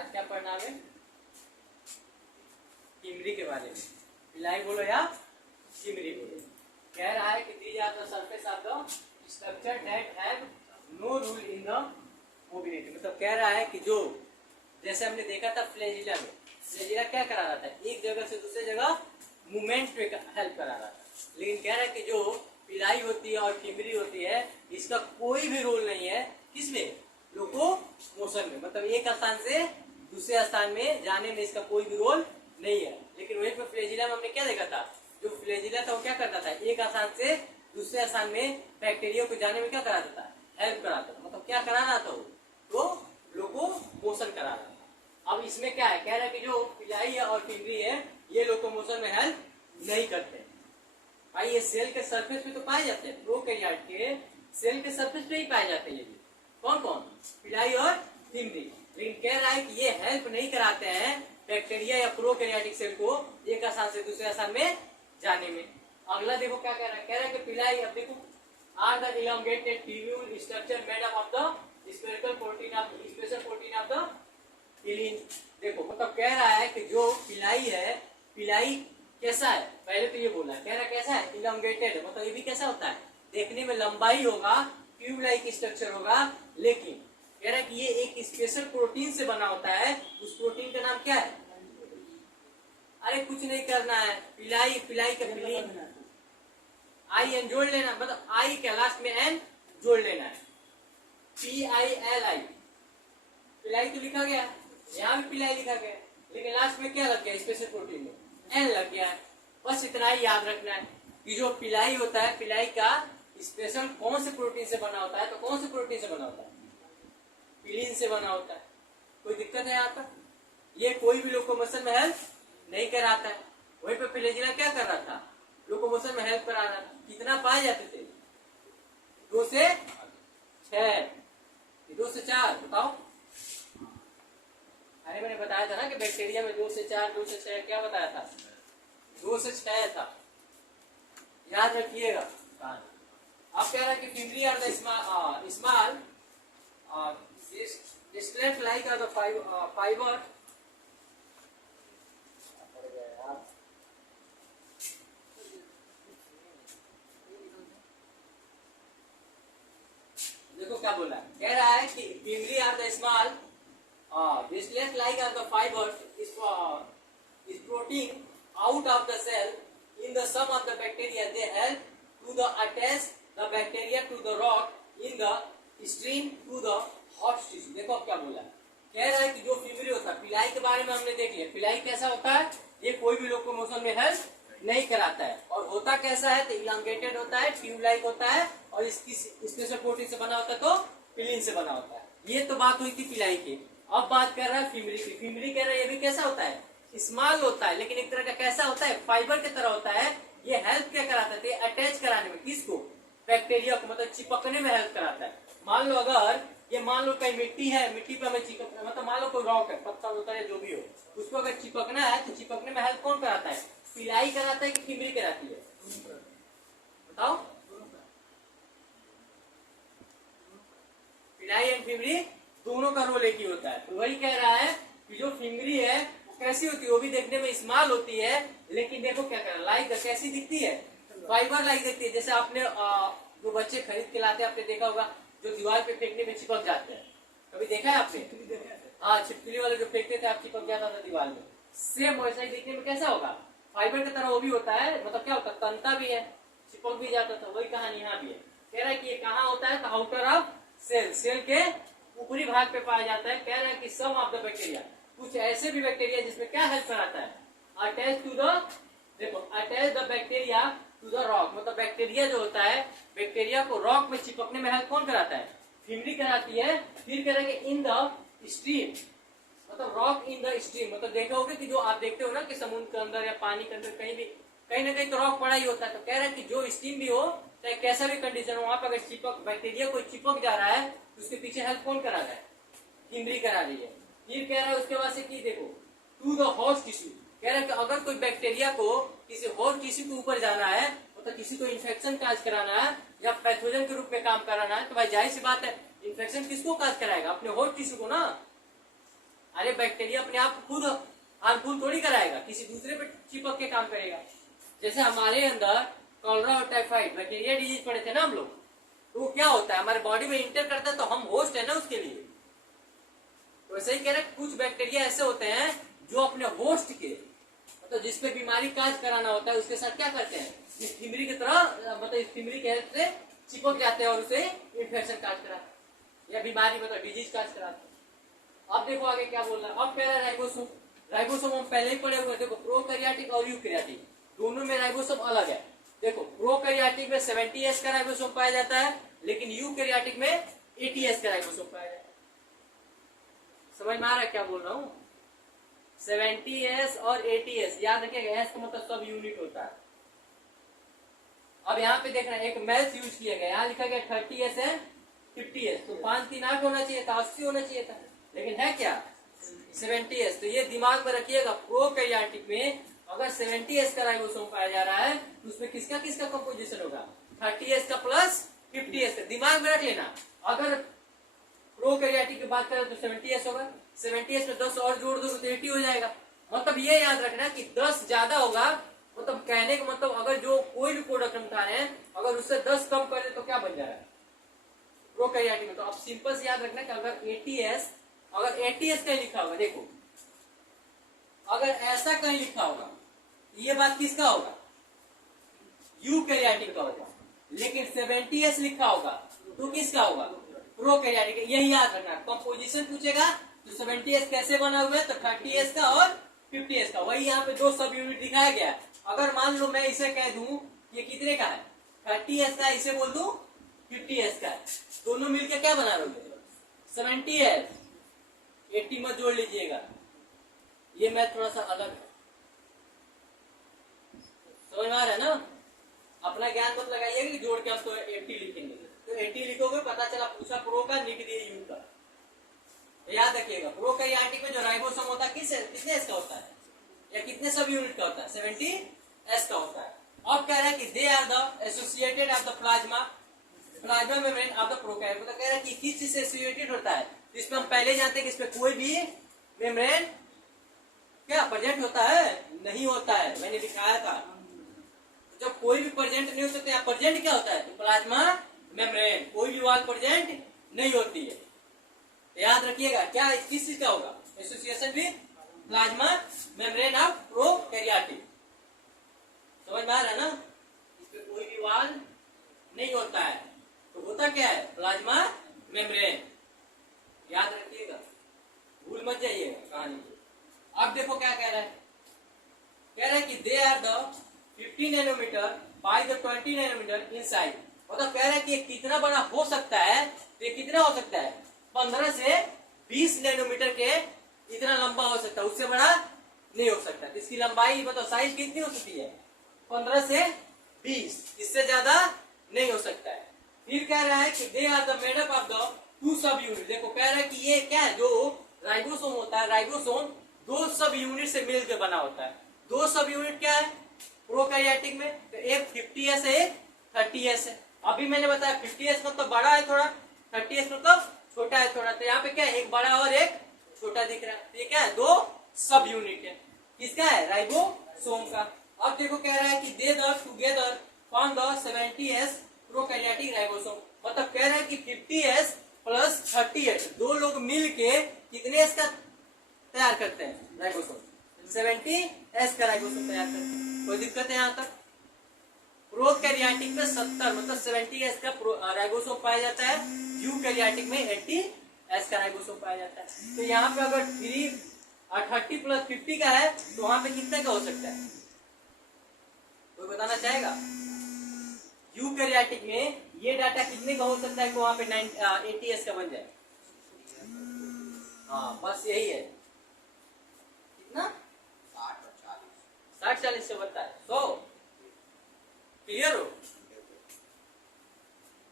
आज क्या पढ़ना है? कीमरी के बारे में। पिलाई बोलो या कीमरी बोलो। कह रहा है कि these are the surface of the structure that have no rule in the mobility। मतलब कह रहा है कि जो जैसे हमने देखा था फ्लैजिला में, फ्लैजिला क्या करा रहा था? एक जगह से दूसरे जगह मूवमेंट पे हेल्प करा रहा था। लेकिन कह रहा है कि जो पिलाई होती है और कीमरी होती है, इसका कोई भी रोल नहीं है किसमें? लोकोमोशन में। मतलब एक स्थान से दूसरे स्थान में जाने में इसका कोई भी रोल नहीं है। लेकिन वहीं पर फ्लैजिला में हमने क्या देखा था? जो फ्लैजिला था वो क्या करता था? एक स्थान से दूसरे स्थान में बैक्टीरिया को जाने में क्या कराता था? हेल्प कराता था। मतलब क्या करा रहा था वो? तो लोकोमोशन करा रहा था। अब इसमें क्या है? कह रहा है कि जो पिलाई है और कीमरी है, ये लोकोमोशन में हेल्प नहीं करते भाई। ये सेल के सरफेस पे तो पाए जाते हैं, प्रोकैरियोट के सेल के सरफेस पे ही पाए जाते हैं। ये कौन कौन? पिलाई और कीमरी। लेकिन कह रहा है कि ये हेल्प नहीं कराते हैं बैक्टीरिया या प्रोकैरियोटिक सेल को एक स्थान से दूसरे स्थान में जाने में। अगला देखो क्या कह रहा है? कह रहा है कि पिलाई, अब देखो, are the elongated tubule structure made up of the spherical protein of special protein of the pilin. देखो मतलब कह रहा है कि जो पिलाई है, पिलाई कैसा है? पहले तो ये बोला, कह रहा है कैसा है? इलांगेटेड। मतलब ये भी कैसा होता है? देखने में लंबाई होगा, ट्यूब लाइक स्ट्रक्चर होगा, लेकिन कह रहा है कि ये एक स्पेशल प्रोटीन से बना होता है। उस प्रोटीन का नाम क्या है? अरे कुछ नहीं करना है, पिलाई, पिलाई का पिलीन, आई एन जोड़ लेना। मतलब आई के लास्ट में एन जोड़ लेना है, PILI। पिलाई तो लिखा गया, यहाँ भी पिलाई लिखा गया, लेकिन लास्ट में क्या लग गया? स्पेशल प्रोटीन में एन लग गया है। बस इतना ही याद रखना है कि जो पिलाई होता है, पिलाई का स्पेशल कौन से प्रोटीन से बना होता है? तो कौन से प्रोटीन से बना होता है? पिलीन से बना होता है। कोई दिक्कत है यहाँ पर? ये कोई भी लोकोमोशन में हेल्प नहीं कराता है। वहीं पे फ्लैजिला क्या कर रहा था? लोकोमोशन में हेल्प करा रहा था। कितना पाए जाते थे? 2 से 6, 2 से 4 बताओ। अरे मैंने बताया था ना कि बैक्टीरिया में 2 से 4, 2 से 6 क्या बताया था? 2 से 6 था, याद रखिएगा। अब कह रहा है कि fimbriae are the small straight like are the fibre. देखो क्या बोला, कह रहा है कि fimbriae are the small Viscous like are the fibers is protein out of the cell in the sum of the bacteria. They help to the attach the bacteria to the rock in the stream to the hot tissue। देखो अब क्या बोला, कह रहा है कि जो फीमरी होता है, पिलाई के बारे में हमने देख लिया। पिलाई कैसा होता है? ये कोई भी लोकोमोशन में हेल्प नहीं कराता है। और होता कैसा है? तो इलांगेटेड होता है, ट्यूब लाइक होता है, और इसकी स्पेशल प्रोटीन से बना होता है, तो पिलीन से बना होता है। ये तो बात हुई थी पिलाई की। अब बात कर रहा है फीमरी की। फीमरी कह रहा है ये भी कैसा होता है? स्मॉल होता है, लेकिन एक तरह का कैसा होता है? फाइबर की तरह होता है। ये हेल्प क्या कराता है? अटैच कराने में। किसको? बैक्टीरिया को, मतलब चिपकने में हेल्प कराता है। मान लो अगर ये मान लो कहीं मिट्टी है, मिट्टी पे हमें चिपकना, मतलब मान लो कोई रॉक है, पत्थर होता है, जो भी हो, उसको अगर चिपकना है तो चिपकने में हेल्प कौन कराता है? पिलाई कराता है कि फीमरी कराती है? बताओ। पिलाई एंड फीमरी दोनों का रोल एक ही होता है। तो वही कह रहा है कि जो फीमरी है वो कैसी होती है? वो भी देखने में स्मॉल होती है, लेकिन देखो क्या कर रहा है, लाइक कैसी दिखती है? फाइबर लाइक दिखती है। जैसे आपने जो बच्चे खरीद के लाते हैं, आपने देखा होगा, जो दीवार पे फेंकने में चिपक जाते हैं। कभी देखा है आपने? हाँ, छिपकली वाले जो फेंकते थे, आप चिपक जाता था दीवार में। सेम वैसा ही देखने में कैसा होगा? फाइबर की तरह वो भी होता है। मतलब क्या होता है? तनता भी है, चिपक भी जाता था। वही कहानी यहाँ भी है। कह रहा है कि ये कहाँ होता है? तो आउटर ऑफ सेल, सेल के ऊपरी भाग पे पाया जाता है। कह रहा है कि सम ऑफ द बैक्टीरिया, कुछ ऐसे भी बैक्टीरिया जिसमें क्या हेल्प कराता है? अटैच टू द, देखो, attach the bacteria to the rock. मतलब बैक्टीरिया जो होता है, बैक्टीरिया को रॉक में चिपकने में हेल्प कौन कराता है? फीमरी कराती है। फिर करेंगे इन द स्ट्रीम, मतलब रॉक इन द स्ट्रीम। मतलब देखे होगे कि जो आप देखते हो ना कि समुद्र के अंदर या पानी के अंदर कहीं भी कहीं ना कहीं तो रॉक पड़ा ही होता है। तो कह रहा है कि जो स्ट्रीम भी हो, चाहे कैसा भी कंडीशन हो, वहां पर अगर चिपक बैक्टीरिया कोई चिपक जा रहा है तो उसके पीछे हेल्प कौन करा रहा है? फीमरी करा रही है। फिर कह रहा है उसके बाद से की देखो, टू द होस्ट टिश्यू। कह रहा है कि अगर कोई बैक्टीरिया को किसी होस्ट टिश्यू के ऊपर जाना है, मतलब किसी को इन्फेक्शन काज कराना है या पैथोजन के रूप में काम कराना है, तो भाई जाहिर सी बात है, इन्फेक्शन किसको काज कराएगा? अपने होस्ट टिश्यू को ना। अरे बैक्टीरिया अपने आप खुद हार्मफुल थोड़ी कराएगा, किसी दूसरे पे चिपक के काम करेगा। जैसे हमारे अंदर कॉलरा और टाइफाइड बैक्टीरिया डिजीज पड़े थे ना हम लोग, तो क्या होता है हमारे बॉडी में इंटर करता है, तो हम होस्ट है ना उसके लिए। तो ऐसे ही कह रहे कुछ बैक्टीरिया ऐसे होते हैं जो अपने होस्ट के मतलब जिसपे बीमारी काज कराना होता है उसके साथ क्या करते हैं, इस थिमरी की तरह मतलब इस थिमरी के हेल्प से चिपक जाते हैं और उसे इन्फेक्शन काज कराते हैं या बीमारी मतलब डिजीज काज कराते हैं। अब देखो आगे क्या बोल रहा है। अब कह रहा है राइबोसोम। राइबोसोम हम पहले ही पढ़े हुए। देखो प्रोकैरियोटिक और यूकैरियोटिक दोनों में राइबोसोम अलग है। देखो प्रोकैरियोटिक में 70S का राइबोसोम पाया जाता है, लेकिन यूकैरियोटिक में 80S का राइबोसोम पाया जाता है। समझ में आ रहा है क्या बोल रहा हूँ? 70S और 80S याद रखिएगा, S का मतलब सब यूनिट होता है। अब यहाँ पे देखना एक मैथ यूज किया गया, यहाँ लिखा गया 30S है 50S, तो 5 3 8 होना चाहिए था, 80 होना चाहिए था, लेकिन है क्या 70S। तो ये दिमाग में रखिएगा, प्रोकैरियोटिक में अगर 70S का राइबोसोम पाया जा रहा है तो उसमें किसका किसका कंपोजिशन होगा, 30S का प्लस 50S का। दिमाग में रख लेना, अगर प्रोकैरियोटिक की बात करें तो 70S होगा, 70S में 10 और जोड़ दो तो 80 हो जाएगा। मतलब ये याद रखना कि 10 ज्यादा होगा, मतलब कहने का मतलब अगर जो कोई भी प्रोडक्ट हम खा रहे हैं अगर उससे 10 कम कर दे तो क्या बन जाएगा प्रोकैरियोटिक में। तो अब सिंपल से याद रखना कि अगर 80S कहीं लिखा होगा, देखो अगर ऐसा कहीं लिखा होगा ये बात किसका होगा, यूकैरियोटिक का होगा, लेकिन 70S लिखा होगा तो किसका होगा, प्रोकैरियोटिक। यही याद रखना, कंपोजिशन पूछेगा तो 70S कैसे बना हुआ है, तो 30S का और 50S का। वही यहाँ पे दो सब यूनिट दिखाया गया। अगर मान लो मैं इसे कह दूं ये कितने का है, 30S का, इसे बोल दूं 50S का है, दोनों मिलकर क्या बना रहे हो 70S। 80 मत जोड़ लीजिएगा, ये मैथ थोड़ा सा अलग है, समझ में आ रहा है ना। अपना ज्ञान मत लगाइएगा कि जोड़ के आप तो 80 लिखेंगे, तो 80 लिखोगे पता चला पूछा प्रो का लिख दिए यू का। याद रखिएगा प्रोकैरियोटिक में जो राइबोसोम होता है कितने एस का होता है या कितने सब यूनिट का होता है, 70S का होता है। अब कह रहा है कि they are the associated of the plasma membrane of the prokaryote. तो कह रहा है कि किस चीज से एसोसिएटेड होता है, इसमें हम पहले जानते हैं कि इसमें कोई भी मेम्ब्रेन क्या प्रेजेंट होता है, नहीं होता है, मैंने दिखाया था। जब कोई भी प्रेजेंट नहीं हो सकता, प्रेजेंट क्या होता है, तो प्लाज्मा मेम्ब्रेन, कोई भी वॉल प्रेजेंट नहीं होती है। याद रखिएगा क्या किस चीज का होगा, association with plasma membrane of prokaryotic. समझ में आ रहा है ना, इसमें कोई भी वॉल नहीं होता है, तो होता क्या है प्लाज्मा मेम्ब्रेन। याद रखिएगा, भूल मत जाइएगा कहानी। अब देखो क्या कह रहा है, कह रहा है कि they are the 50 nanometer by the 20 nanometer in size. मतलब कह रहा है कि कितना बड़ा हो सकता है, तो ये कितना हो सकता है 15 से 20 नैनोमीटर के इतना लंबा हो सकता है, उससे बड़ा नहीं हो सकता। इसकी लंबाई मतलब साइज कितनी हो सकती है 15 से 20, इससे ज्यादा नहीं हो सकता है। फिर कह रहा है कि they are the made up of the 2 sub unit. देखो कह रहा है कि ये क्या है, जो राइबोसोम होता है, राइबोसोम 2 सब यूनिट से मिलकर बना होता है। 2 सब यूनिट क्या है प्रोकैरियोटिक में, तो एक 50S है एक 30S है। अभी मैंने बताया 50S मतलब बड़ा है थोड़ा, 30S मतलब छोटा है थोड़ा। तो यहाँ पे क्या है, एक बड़ा और एक छोटा दिख रहा है, तो ये क्या है 2 सब यूनिट है, किसका है राइबोसोम का। अब देखो कह रहा है कि they the together form the 70S prokaryotic ribosome. मतलब कह रहा है कि 50S प्लस 30S, 2 लोग मिल के कितने S का तैयार करते हैं राइबोसोम, 70S का राइबोसोम तैयार करते हैं। कोई दिक्कत है यहाँ तक। प्रोकैरियोटिक में 70 मतलब 70S का राइबोसोम पाया जाता है, यूकैरियोटिक में 80S का राइबोसोम पाया जाता है। तो यहाँ पे अगर 30 प्लस 50 का है तो वहां पे कितने का हो सकता है, कोई बताना चाहेगा। यूकैरियोटिक में ये डाटा कितने का हो सकता है कि वहां पे 80S का बन जाए। हाँ बस यही है, कितना 60-40 से बनता है 100। क्लियर हो,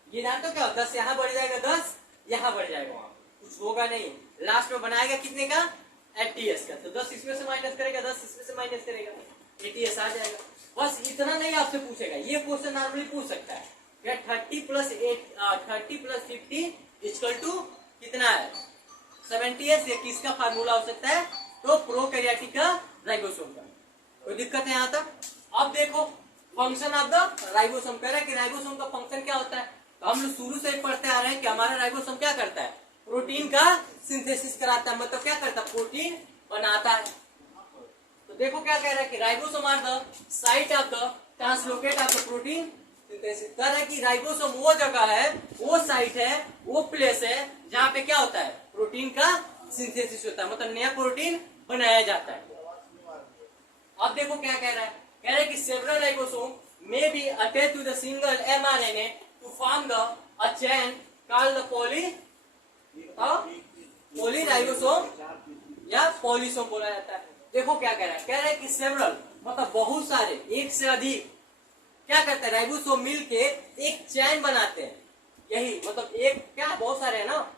ये जानते हो क्या 10 यहाँ बढ़ जाएगा 10 यहाँ बढ़ जाएगा, वहां कुछ होगा नहीं। लास्ट में बनाएगा कितने का 80S का, तो 10 इसमें से माइनस करेगा 10 इसमें से माइनस करेगा 80S आ जाएगा। बस इतना नहीं आपसे पूछेगा, ये क्वेश्चन नॉर्मली पूछ सकता है क्या 30 प्लस 50 इक्वल टू कितना है 70S, ये किसका फार्मूला हो सकता है? तो प्रोकैरियोटिक का, राइबोसोम का। कोई दिक्कत है यहाँ तक? अब देखो फंक्शन ऑफ द राइबोसोम, कह रहा है कि राइबोसोम का फंक्शन क्या होता है। तो हम लोग शुरू से पढ़ते आ रहे हैं कि हमारा राइबोसोम क्या करता है, प्रोटीन का सिंथेसिस कराता है, मतलब क्या करता है, प्रोटीन बनाता है। तो देखो क्या कह रहा है कि ribosome are the site of the translocate of the protein synthesis. कह रहा है कि राइबोसोम वो जगह है, वो साइट है, वो प्लेस है जहाँ पे क्या होता है, प्रोटीन का सिंथेसिस होता है, मतलब नया प्रोटीन बनाया जाता है। अब देखो क्या कह रहा है, कह रहा है कि several ribosome may be attach to the single mRNA to form the a chain called the polyribosome या पॉलीसोम बोला जाता है। देखो क्या कह रहा है कि सेवरल मतलब बहुत सारे, एक से अधिक क्या करते हैं, राइबोसोम मिल के एक चैन बनाते हैं। यही मतलब एक क्या, बहुत सारे है ना,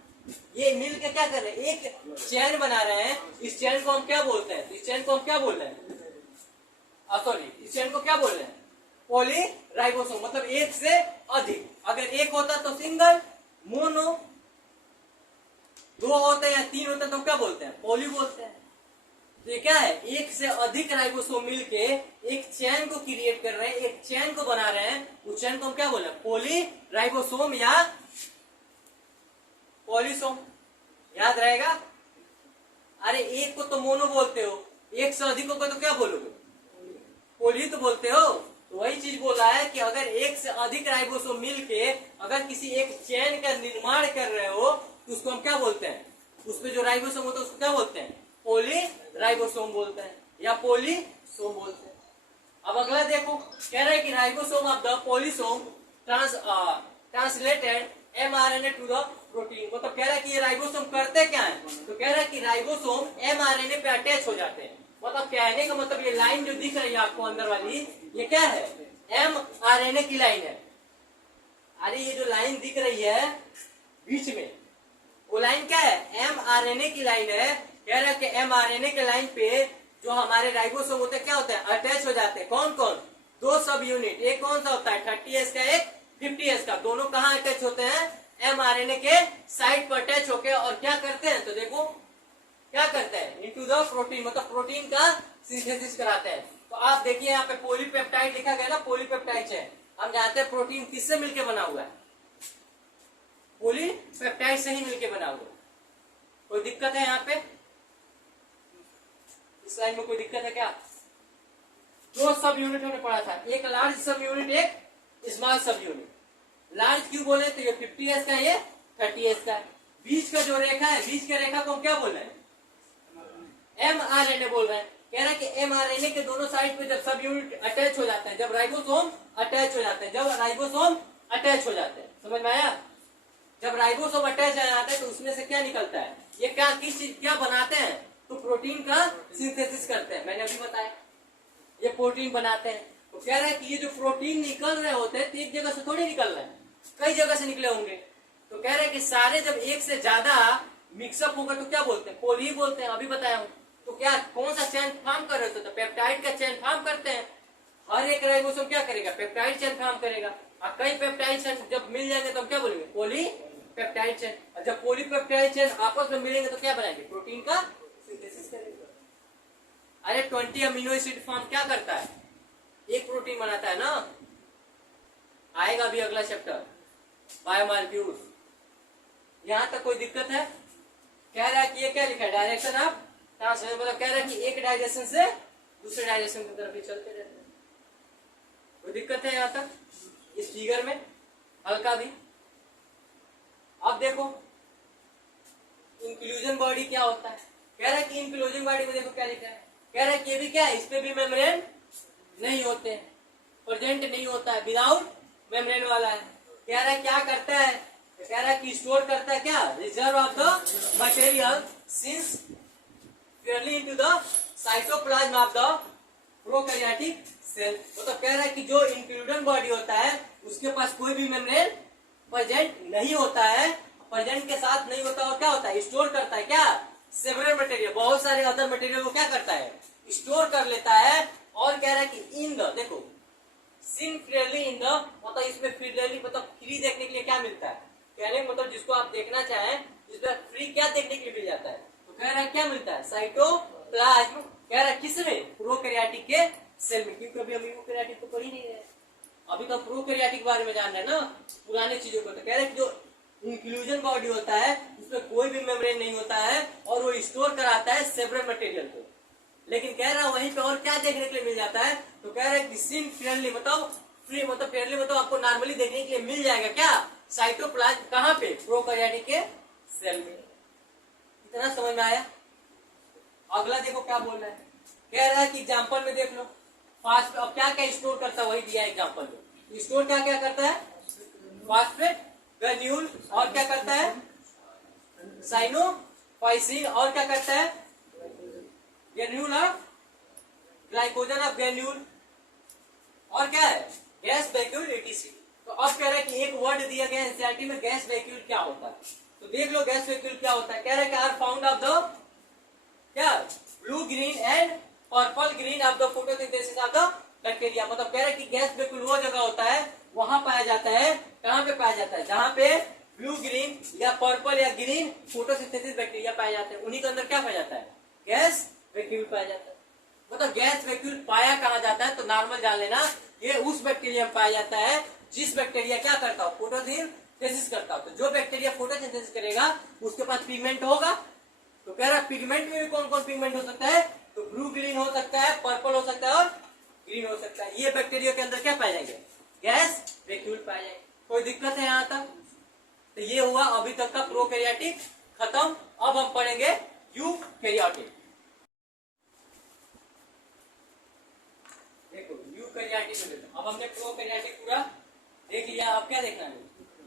ये मिल के क्या कर रहे हैं, एक चैन बना रहे हैं। इस चैन को हम क्या बोलते हैं, इस चैन को हम क्या बोल रहे हैं, सॉरी, इस चैन को क्या बोल रहे हैं, पॉलीराइबोसोम, मतलब एक से अधिक। अगर एक होता तो सिंगल, मोनो, दो होते हैं या तीन होते हैं तो क्या बोलते हैं, पॉली बोलते हैं। तो ये क्या है, एक से अधिक राइबोसोम मिलके एक चैन को क्रिएट कर रहे हैं, एक चैन को बना रहे हैं। उस चैन को हम क्या बोल रहे हैं, पॉलीराइबोसोम या पॉलीसोम। याद रहेगा। अरे एक को तो मोनो बोलते हो, एक से अधिक को तो क्या बोलोगे, पोली तो बोलते हो। तो वही चीज बोला है कि अगर एक से अधिक राइबोसोम मिलके अगर किसी एक चैन का निर्माण कर रहे हो तो उसको हम क्या बोलते हैं, उसमें जो राइबोसोम होता है उसको क्या बोलते हैं, पॉलीराइबोसोम बोलते हैं या पॉलीसोम बोलते हैं। अब अगला देखो, कह रहा है कि ribosome of the polysome translated mRNA to the protein, मतलब कह रहा है कि ये राइबोसोम करते क्या है, तो कह रहा है कि राइबोसोम mRNA पे अटैच हो जाते हैं। मतलब कहने का मतलब ये लाइन जो दिख रही है आपको अंदर वाली, ये क्या है, mRNA की लाइन है। अरे ये जो लाइन दिख रही है बीच में, वो लाइन क्या है, mRNA की लाइन है। कह रहा है कि mRNA के लाइन पे जो हमारे राइबोसोम होते हैं क्या होते हैं, अटैच हो जाते हैं। कौन कौन, दो सब यूनिट, एक कौन सा होता है 30S का, एक 50S का। दोनों कहाँ अटैच होते हैं, mRNA के साइड पर अटैच होके, और क्या करते हैं, तो देखो क्या करते हैं, इनटू द प्रोटीन, मतलब प्रोटीन का सिंथेसिस कराते हैं। तो आप देखिए यहाँ पे पॉलीपेप्टाइड लिखा गया ना, पॉलीपेप्टाइड है। हम जानते हैं प्रोटीन किससे मिलके बना हुआ है, पॉलीपेप्टाइड से ही मिलके बना हुआ है। कोई दिक्कत है यहाँ पे, इस लाइन में कोई दिक्कत है क्या? दो सब यूनिट हमने पढ़ा था, एक लार्ज सब यूनिट, एक स्मॉल सब यूनिट। लार्ज क्यों बोले, तो ये 50S का, ये 30S का है। बीच का जो रेखा है, बीच के रेखा को हम क्या बोल रहे हैं, mRNA बोल रहे हैं। कह रहा है कि mRNA के दोनों साइड पे जब सब यूनिट अटैच हो जाते हैं, जब राइबोसोम अटैच हो जाते हैं, जब राइबोसोम अटैच हो जाते हैं, समझ में आया? जब राइबोसोम अटैच हो जाते हैं तो उसमें से क्या निकलता है, ये क्या, किस चीज क्या बनाते हैं, तो प्रोटीन का सिंथेसिस करते हैं। मैंने अभी बताया ये प्रोटीन बनाते हैं। तो कह रहा है कि ये जो प्रोटीन निकल रहे होते हैं, तो एक जगह से थोड़ी निकल रहे हैं, कई जगह से निकले होंगे। तो कह रहे हैं कि सारे जब एक से ज्यादा मिक्सअप होगा तो क्या बोलते हैं, पोली बोलते हैं। अभी बताया हूं। तो क्या, कौन सा चैन फॉर्म कर रहे थे, तो पेप्टाइड का चैन फॉर्म करते हैं। हर एक राइबोसोम क्या करेगा, पेप्टाइड चैन फॉर्म करेगा। और कई पेप्टाइड चैन जब मिल जाएंगे तो हम क्या बोलेंगे, पॉलीपेप्टाइड चैन। और जब पॉलीपेप्टाइड चैन आपस में मिलेंगे तो क्या बनाएंगे, प्रोटीन का सिंथेसिस करेंगे। अरे 20 अमीनो एसिड फॉर्म क्या करता है, एक प्रोटीन बनाता है ना। आएगा भी अगला चैप्टर, बायोमॉलिक्यूल्स। यहां तक कोई दिक्कत है? कह रहा है कि ये क्या लिखा है, डायरेक्शन ऑफ ट्रांसलेशन, मतलब कह रहा है कि एक डायरेक्शन से दूसरे डायरेक्शन की तरफ ही चलते रहते हैं। कोई दिक्कत है यहां तक इस फिगर में, हल्का भी? अब देखो इंक्लूजन बॉडी क्या होता है। कह रहा है कि इंक्लूजन बॉडी में देखो क्या लिखा है, कह रहा है कि ये भी क्या है, इस पे भी मेम्ब्रेन नहीं होते हैं, प्रेजेंट नहीं होता है, विदाउट मेम्ब्रेन वाला है। कह रहा है क्या करता है, कह रहा है कि स्टोर करता है क्या, reserve of the material since purely into the cytoplasm of the prokaryotic cell। मतलब कह रहा है कि जो इंक्लूजन बॉडी होता है उसके पास कोई भी मेम्ब्रेन प्रेजेंट नहीं होता है। प्रेजेंट के साथ नहीं होता और क्या होता है, स्टोर करता है क्या, सेवरल मटेरियल, बहुत सारे अदर मटेरियल को क्या करता है, स्टोर कर लेता है। और कह रहा है कि इन द, देखो सिन फ्रीली इन द, मतलब इसमें फ्रीली मतलब फ्री देखने के लिए क्या मिलता है, कहने मतलब जिसको आप देखना चाहें इसमें फ्री क्या देखने के लिए मिल जाता कह रहा है क्या मिलता है, साइटोप्लाज्म। कह रहा है किसमें, प्रोकैरियोटिक के सेल में, क्योंकि अभी हम यूकैरियोटिक को पढ़ ही नहीं रहे, अभी तो प्रोकैरियोटिक बारे में जान रहे हैं ना, पुराने चीजों को। तो कह रहे हैं जो इंक्लूजन बॉडी होता है उसमें कोई भी मेम्ब्रेन नहीं होता है और वो स्टोर कराता है सेवरल मटेरियल को। लेकिन कह रहा है वहीं पे और क्या देखने के लिए मिल जाता है, तो कह रहा है कि सीन क्लियरली मतलब फ्री मतलब क्लियरली मतलब आपको नॉर्मली देखने के लिए मिल जाएगा क्या, साइटोप्लाज्म कहाँ पे, प्रोकैरियोटिक के सेल में। इतना समझ में आया। अगला देखो क्या बोल रहा है, कह रहा है कि एग्जांपल में देख लो फास्ट, अब क्या क्या स्टोर करता है वही दिया है एग्जांपल में। स्टोर क्या क्या करता है, फास्फेट ग्रेन्यूल, और क्या करता है साइनोफाइसिन, और क्या करता है granule of glycogen of granule, और क्या है गैस वैक्यूल एटीसी। तो अब कह रहा है कि एक वर्ड दिया गया एनसीईआरटी में, गैस वैक्यूल क्या होता है, तो देख लो गैस वैक्यूल क्या होता है। कह रहा है कि आर फाउंड ऑफ द क्या blue green and purple green of the photosynthesis of the bacteria. मतलब कह रहा है कि गैस वैक्यूल वो जगह होता है वहां पाया जाता है, कहां पे पाया जाता है, जहां पे ब्लू ग्रीन या पर्पल या ग्रीन फोटोसिंथेसिस बैक्टीरिया पाए जाते हैं, उन्हीं के अंदर क्या पाया जाता है, गैस वैक्यूल पाया जाता है। मतलब गैस वैक्यूल पाया कहा जाता है, तो नॉर्मल जान लेना ये उस बैक्टीरिया में पाया जाता है जिस बैक्टीरिया क्या करता हो, फोटोसिंथेसिस करता हो। तो जो बैक्टीरिया फोटोसिंथेसिस करेगा उसके पास पिगमेंट होगा। तो कह रहा है पिगमेंट में भी कौन कौन पिगमेंट हो सकता है, तो ब्लू ग्रीन हो सकता है, पर्पल हो सकता है और ग्रीन हो सकता है। ये बैक्टीरिया के अंदर क्या पाए जाएंगे, गैस वैक्यूल पाए जाएंगे। कोई दिक्कत है यहाँ तक, तो ये हुआ अभी तक का प्रोकैरियोटिक खत्म। अब हम पढ़ेंगे यूकैरियोटिक। देखो यूकैरियोटिक में अब हमने प्रोकैरियोटिक पूरा देख लिया, अब क्या देखना है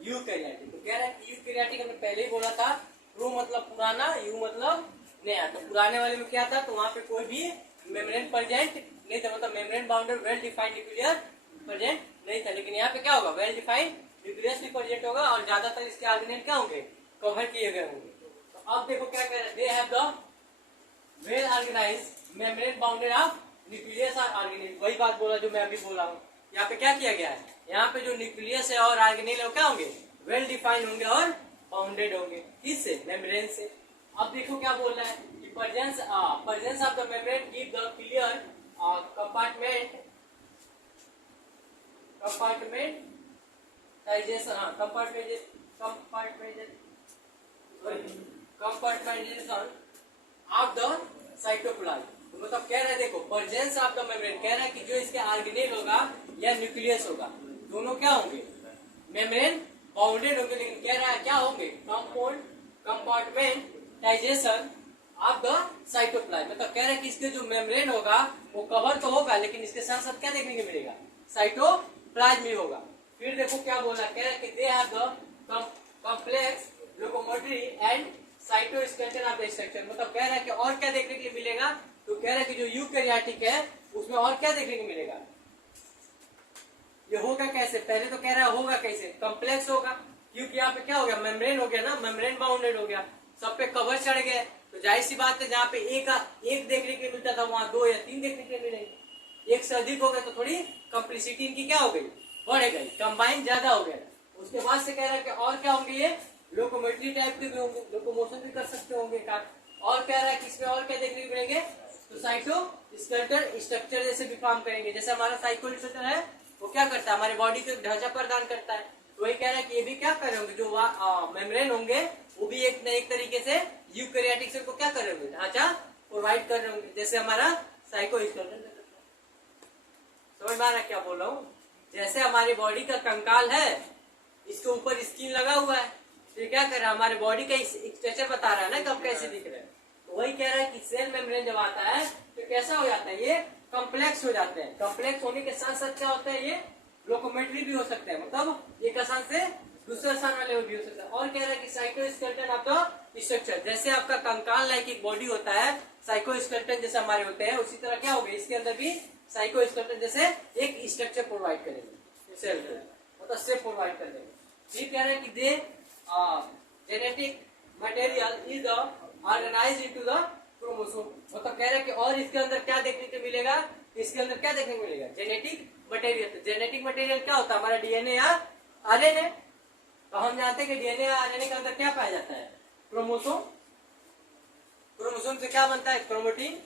यूकैरियोटिक। तो कह रहा है कि यूकैरियोटिक हमने पहले ही बोला था, प्रो मतलब पुराना, यू मतलब नया। तो पुराने वाले में क्या था, तो वहां पे कोई भी मेम्ब्रेन प्रेजेंट नहीं था, मतलब membrane bounded well defined nuclear present नहीं था। लेकिन यहाँ पे क्या होगा, वेल डिफाइंड न्यूक्लियस भी प्रेजेंट होगा और ज्यादातर इसके ऑर्गेनेल क्या होंगे, कवर किए गए होंगे। तो अब देखो क्या कह रहे हैं, they have the well organised membrane bounded of nucleus और ऑर्गेनेल। वही बात बोला जो मैं अभी बोला हूँ। यहाँ पे क्या किया गया है, यहाँ पे जो न्यूक्लियस है और ऑर्गेनेल है क्या होंगे, वेल डिफाइंड होंगे और बाउंडेड होंगे, किससे, मेम्ब्रेन से। अब देखो क्या बोल रहा है कि presence of the membrane give the clear compartmentalization of the cytoplasm। मतलब कह रहा है देखो presence of the membrane, कह रहा है कि जो इसके ऑर्गेनेल होगा या न्यूक्लियस होगा दोनों क्या होंगे, मेम्ब्रेन बाउंडेड होंगे। लेकिन कह रहा है क्या होंगे, कंपार्टमेंटाइजेशन ऑफ द साइटोप्लाज्म। मतलब कह रहा है कि इसके जो मेम्ब्रेन होगा वो कवर तो होगा, लेकिन इसके साथ साथ क्या देखने को मिलेगा, साइटोप्लाज्म ही होगा। फिर देखो क्या बोला, कह रहा है कि दे have the complex locomotory and cytoskeleton of the structure. मतलब कह रहा है कि और क्या देखने के लिए मिलेगा, तो कह रहा है कि जो यूकैरियोटिक है उसमें और क्या देखने को मिलेगा, ये होगा कैसे, पहले तो कह रहा है होगा कैसे, कॉम्प्लेक्स होगा, क्योंकि यहाँ पे क्या हो गया, मेम्ब्रेन हो गया ना, मेम्ब्रेन बाउंडेड हो गया, सब पे कवर चढ़ गए। तो जाहिर सी बात है जहाँ पे एक देखने के लिए मिलता था वहां 2 या 3 देखने के लिए मिलेंगे। एक से अधिक हो गया तो थोड़ी कॉम्प्लिसिटी इनकी क्या हो गई, बढ़ गई, कंबाइन ज्यादा हो गया। उसके बाद से कह रहा है कि और क्या होंगे, ये लोकोमोटरी टाइप के भी होंगे, लोकोमोशन भी कर सकते होंगे। और कह रहा है कि इसमें और क्या देखने को मिलेंगे, तो साइटोस्केलेटल स्ट्रक्चर जैसे भी काम करेंगे। जैसे हमारा साइटोस्केलेटल है वो क्या करता है, हमारी बॉडी को ढांचा प्रदान करता है। तो वही कह रहा है कि ये भी क्या कर रहे होंगे, जो मेम्ब्रेन होंगे वो भी एक न एक तरीके से यूकैरियोटिक सेल को क्या कर रहे होंगे, ढांचा प्रोवाइड कर रहे होंगे, जैसे हमारा साइटोस्केलेटन। समझ में आ रहा क्या बोल रहा हूँ, जैसे हमारी बॉडी का कंकाल है इसके ऊपर स्किन लगा हुआ है, तो ये क्या कर रहा है, हमारे बॉडी का स्ट्रक्चर बता रहा है ना कब कैसे दिख रहा है। तो वही कह रहा है कि सेल मेम्ब्रेन जब आता है तो कैसा हो जाता है, ये कॉम्प्लेक्स हो जाते हैं। कॉम्प्लेक्स होने के साथ साथ क्या होता है, ये लोकोमेट्री भी हो सकता है, मतलब एक स्थान से दूसरे स्थान वाले भी हो सकता है। और कह रहा है कि साइटोस्केलेटन ऑफ द स्ट्रक्चर, जैसे आपका कंकाल लाइक एक बॉडी होता है, साइटोस्केलेटन जैसे हमारे होते हैं, उसी तरह क्या होगा इसके अंदर भी साइटोस्केलेटन जैसे एक स्ट्रक्चर प्रोवाइड करेंगे सेल को, मतलब सेल प्रोवाइड कर देंगे। ये कह रहे हैं कि they genetic material is organised into the chromosome. मतलब कह रहे हैं कि और इसके अंदर क्या देखने को मिलेगा, इसके अंदर क्या देखने को मिलेगा, जेनेटिक मटेरियल। तो जेनेटिक मटेरियल क्या होता है, हमारा डीएनए या आरएनए। तो हम जानते हैं कि डीएनए या आरएनए के अंदर क्या पाया जाता है, क्रोमोसोम राइबोसोम से क्या बनता है, क्रोमेटिन।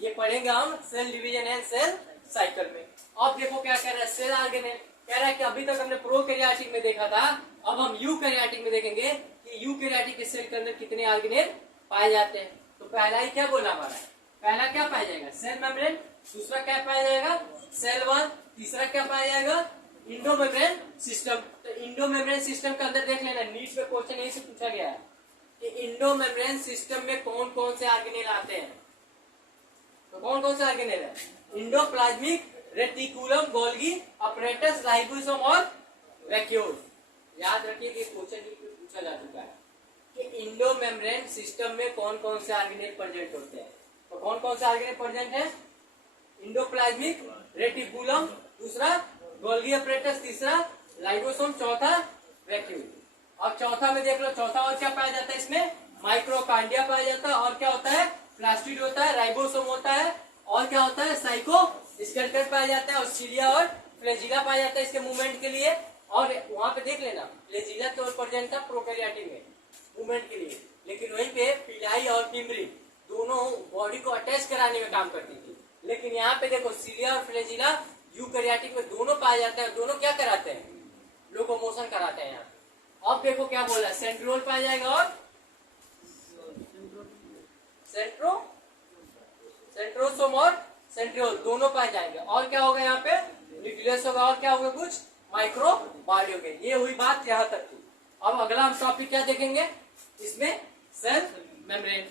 ये पढ़ेंगे हम cell division and cell cycle में। अब देखो क्या कह रहा है, सेल ऑर्गेनेल कह रहा है कि अभी तक हमने प्रोकैरियोटिक में देखा था, अब हम यूकैरियोटिक में देखेंगे कि यूकैरियोटिक के सेल के अंदर कितने ऑर्गेनेल पाए जाते हैं। तो पहला ही क्या बोला हमारा, पहला क्या पाया जाएगा, सेल मेम्ब्रेन। दूसरा क्या पाया जाएगा, सेल वॉल। तीसरा क्या पाया जाएगा, इंडो मेम्ब्रेन सिस्टम। तो इंडो मेम्ब्रेन सिस्टम के अंदर देख लेना, नीट में क्वेश्चन यही से पूछा गया है कि इंडो मेम्ब्रेन सिस्टम में कौन कौन से ऑर्गेनेल आते हैं। तो कौन कौन से ऑर्गेनेल है, endoplasmic reticulum, Golgi apparatus, ribosome और वैक्यूल। याद रखिए कि क्वेश्चन पूछा जा चुका है कि इंडो मेम्ब्रेन सिस्टम में कौन कौन से ऑर्गेनेल प्रेजेंट होते हैं। तो कौन कौन से ऑर्गेनेल प्रेजेंट है, इंडोप्लाज्मिक रेटिकुलम, दूसरा गोल्गी अपरेटस, तीसरा राइबोसोम, चौथा वैक्यूल। और चौथा में देख लो, चौथा और क्या पाया जाता है इसमें, माइक्रोकांडिया पाया जाता है। और क्या होता है, प्लास्टिड होता है, राइबोसोम होता है, और क्या होता है, साइको स्केलेटन पाया जाता है, और सीलिया और फ्लैजिला पाया जाता है इसके मूवमेंट के लिए। और वहां पे देख लेना, फ्लैजिला तो प्रेजेंट था प्रोकैरियोटिक में मूवमेंट के लिए, लेकिन वहीं पे पिलाई और फिम्ब्री दोनों बॉडी को अटैच कराने में काम करती थी। लेकिन यहाँ पे देखो सीलिया और फ्लैजिला यूकैरियोटिक में दोनों पाए जाते हैं, दोनों क्या कराते हैं, लोकोमोशन कराते हैं। यहाँ अब देखो क्या बोला, सेंट्रियोल पाया जाएगा और सेंट्रोसोम और सेंट्रियोल दोनों पाए जाएंगे। और क्या होगा यहाँ पे, न्यूक्लियस होगा, और क्या होगा, कुछ माइक्रो बॉडी होगी। ये हुई बात यहाँ तक की। अब अगला हम टॉपिक क्या देखेंगे इसमें, सेल मेम्ब्रेन।